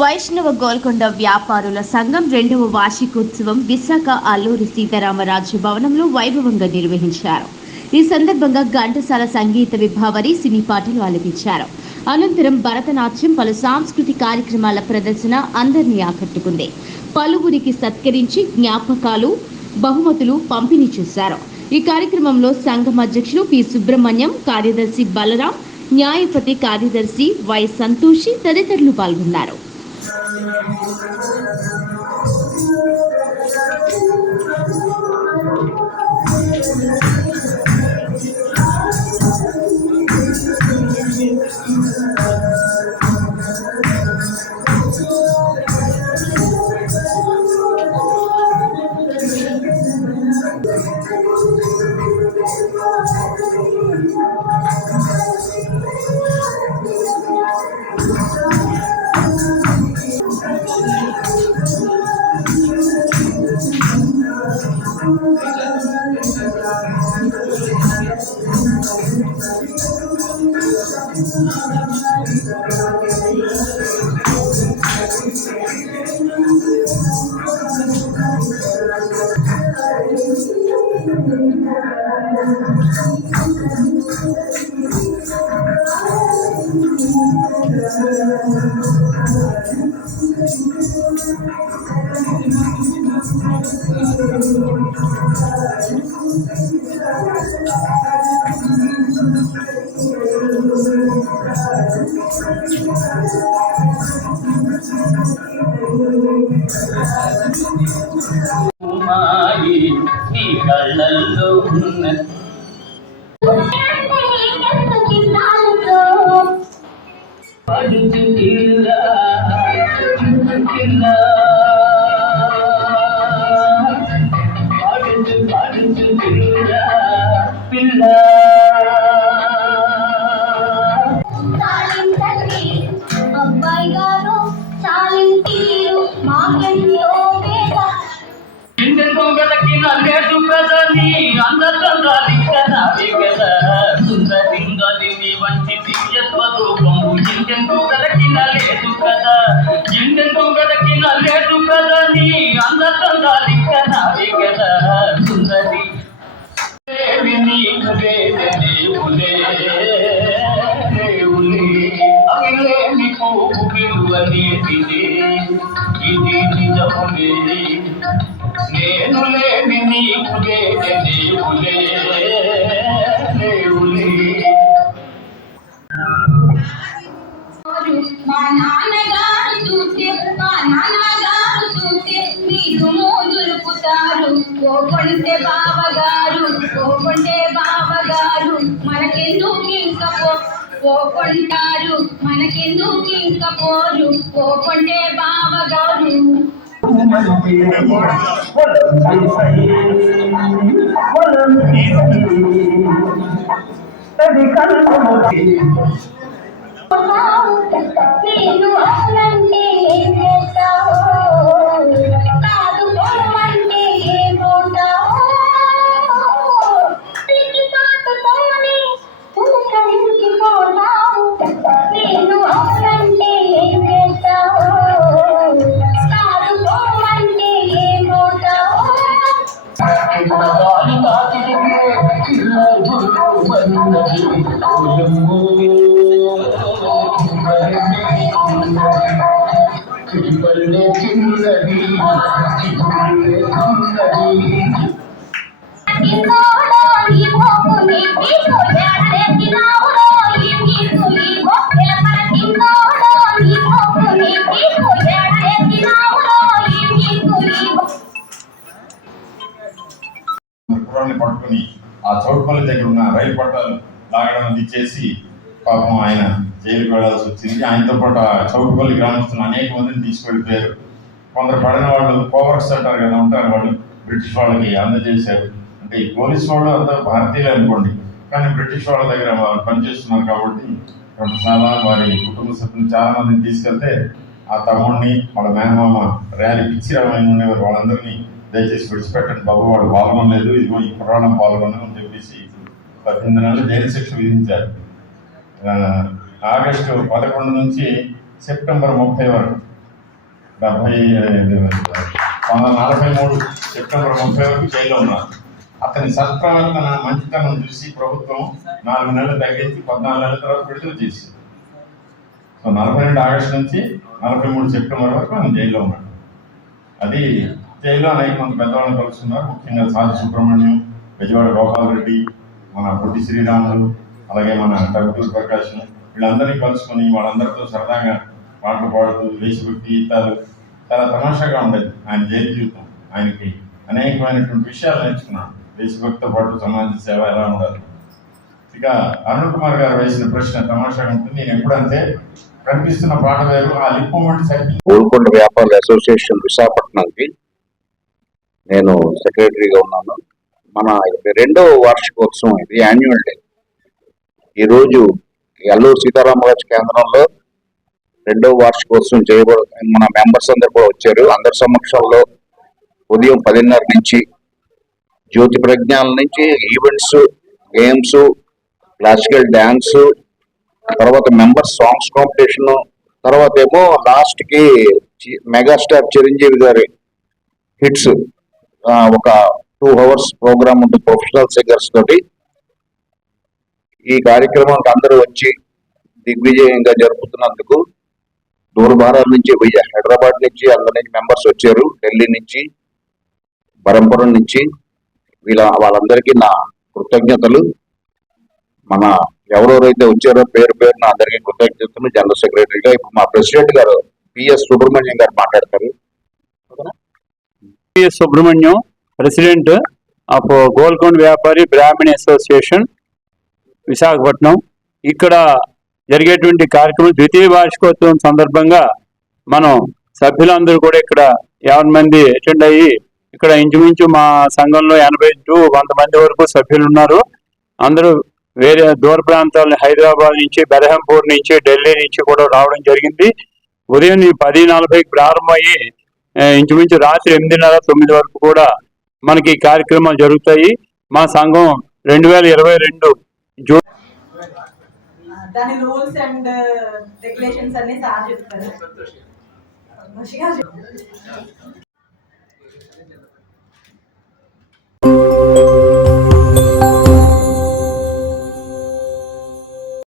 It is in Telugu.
వైష్ణవ గోల్కొండ వ్యాపారుల సంఘం 2వ వార్షికోత్సవం విశాఖ అల్లూరి సీతారామరాజు భవనంలో వైభవంగా నిర్వహించారు. ఈ సందర్భంగా ఘంటసాల సంగీత విభావరి సినీ పాటలు ఆలపించారు. అనంతరం భరతనాట్యం, పలు సాంస్కృతిక కార్యక్రమాల ప్రదర్శన అందరినీ ఆకట్టుకుంది. పలువురికి సత్కరించి జ్ఞాపకాలు, బహుమతులు పంపిణీ చేశారు. ఈ కార్యక్రమంలో సంఘం అధ్యక్షులు పి సుబ్రహ్మణ్యం, కార్యదర్శి బలరాం, న్యాయపతి కార్యదర్శి వై సంతోషి తదితరులు పాల్గొన్నారు. నీ కళ్ళల్లో ఉన్న పడుచు పిల్ల పడుచు పిల్ల పిల్ల అబ్బాయి గారు చాలింటీరు మాకెంతో దొంగలకి నల్లేటు కదని అందరి కదా సుందరిందని నీ వంటి దివ్యత్వరూపము ఎందెందుగలకి నల్లేటు కదా ఎందెందుగలకి నల్లేటు కదని అందరి కదా సుందరి నీకు దేవులే అవిలే నీకు పిలువనేది ఇది నిజములే నేను లేని నీకు దేవులే మా నాన్నగారు చూస్తే మీరు మోదులుపుతారు. కోపంటే బావగారు మనకెందుకు ఇంకా కోపంటారు, మనకెందుకు ఇంకా పోరు కోపంటే బావగారు. నేను అవునంటే ఏం చేస్తావో, కాదు పోమంటే ఏమవుతావో, మాటతోనే పులకరించిపోతావు. నేను అవునంటే ఏం చేస్తావో, కాదు పోమంటే ఏమవుతావో. పట్టుకుని ఆ చౌటుపల్లి దగ్గర ఉన్న రైలు పట్టాలు లాగడం చేసి పాపం ఆయన జైలుకు వెళ్లాల్సి వచ్చింది. ఆయనతో పాటు ఆ చౌటుపల్లి గ్రామస్తులు అనేక మందిని తీసుకెళ్ళిపోయారు. కొందరు పడిన వాళ్ళు కోవర్స్ అంటారు కదా, ఉంటారు, వాళ్ళు బ్రిటిష్ వాళ్ళకి అందజేశారు. అంటే ఈ పోలీసు వాళ్ళు అంతా భారతీయులు అనుకోండి, కానీ బ్రిటిష్ వాళ్ళ దగ్గర వాళ్ళు పనిచేస్తున్నారు కాబట్టి చాలా వారి కుటుంబ సభ్యులు చాలా మందిని తీసుకెళ్తే ఆ తమ్ముడిని వాళ్ళ మేనమామ ర్యాలీ పిచ్చిరామని ఉండేవారు, వాళ్ళందరినీ దయచేసి విడిచిపెట్టండి బాబు, వాళ్ళు పాల్గొనలేదు, ఇదిగో ఈ పురాణం పాల్గొనని చెప్పేసి 18 నెలలు జైలు శిక్ష విధించారు. ఆగస్టు 11 నుంచి సెప్టెంబర్ 30 వరకు 1943 సెప్టెంబర్ 30 వరకు జైల్లో ఉన్నారు. అతని సత్ప్రవర్తన మంచితనం చూసి ప్రభుత్వం 4 నెలలు తగ్గించి 14 నెలల తర్వాత విడుదల చేసింది. సో 42 ఆగస్టు నుంచి 43 సెప్టెంబర్ వరకు ఆయన జైల్లో ఉన్నాడు. అది జైల్లో అనేక మంది పెద్దవాళ్ళని కలుస్తున్నారు. ముఖ్యంగా సాధు సుబ్రహ్మణ్యం, బెజవాడ గోపాలరెడ్డి, మన పొట్టి శ్రీరాములు, అలాగే మన టంగుటూరి ప్రకాశం, వీళ్ళందరినీ కలుసుకొని వాళ్ళందరితో సరదాగా పాటలు పాడుతూ దేశభక్తి గీతాలు, చాలా తమాషాగా ఉండేది ఆయన జైలు జీవితం. ఆయనకి అనేకమైనటువంటి విషయాలు నేర్చుకున్నాడు. దేశభక్తితో పాటు సమాజ సేవ ఎలా ఉండాలి. ఇక అరుణ్ కుమార్ గారు వేసిన ప్రశ్న తమాషాగా ఉంటుంది. నేను ఎప్పుడంటే కనిపిస్తున్న పాట వేరు, ఆ లిప్ మూమెంట్ సరిగ్గా. గోల్కొండ వ్యాపారుల అసోసియేషన్ విశాఖపట్నంకి నేను సెక్రటరీగా ఉన్నాను. మన 2వ వార్షికోత్సవం, ఇది యాన్యువల్ డే. ఈరోజు అల్లూరు సీతారామరాజు కేంద్రంలో 2వ వార్షికోత్సవం మన మెంబర్స్ అందరు కూడా వచ్చారు. అందరి సమక్షంలో ఉదయం 10:30 నుంచి జ్యోతి ప్రజ్ఞాల నుంచి ఈవెంట్స్, గేమ్స్, క్లాసికల్ డ్యాన్స్, తర్వాత మెంబర్స్ సాంగ్స్ కాంపిటీషన్, తర్వాత ఏమో లాస్ట్ కి మెగాస్టార్ చిరంజీవి గారి హిట్స్ ఒక 2 hours ప్రోగ్రామ్ ఉంటుంది ప్రొఫెషనల్ సింగర్స్ తోటి. ఈ కార్యక్రమానికి అందరూ వచ్చి దిగ్విజయంగా జరుపుతున్నందుకు దూరభారాల నుంచి హైదరాబాద్ నుంచి అందరి నుంచి మెంబర్స్ వచ్చారు. ఢిల్లీ నుంచి, బరంపురం నుంచి, వాళ్ళందరికీ నా కృతజ్ఞతలు. మన ఎవరెవరైతే వచ్చారో పేరు పేరున అందరికీ కృతజ్ఞతలు. జనరల్ సెక్రటరీగా ఇప్పుడు మా ప్రెసిడెంట్ గారు పిఎస్ సుబ్రహ్మణ్యం గారు మాట్లాడతారు. PS Subrahmanyam, president of Golconda వ్యాపారి బ్రాహ్మణ్ అసోసియేషన్ విశాఖపట్నం. ఇక్కడ జరిగేటువంటి కార్యక్రమం 2వ వార్షికోత్సవం సందర్భంగా మనం సభ్యులందరూ కూడా ఇక్కడ 50 మంది అటెండ్ అయ్యి, ఇక్కడ ఇంచుమించు మా సంఘంలో 80 to 100 మంది వరకు సభ్యులు ఉన్నారు. అందరూ వేరే దూర ప్రాంతాల హైదరాబాద్ నుంచి, బెరహంపూర్ నుంచి, ఢిల్లీ నుంచి కూడా రావడం జరిగింది. ఉదయం 10:40కి ప్రారంభమయ్యి ఇంచుమించు రాత్రి 8:30-9 వరకు కూడా మనకి కార్యక్రమాలు జరుగుతాయి. మా సంఘం 2022 జూన్ దాని రూల్స్ అండ్ రెగ్యులేషన్స్ అన్ని సార్ చెప్తారు.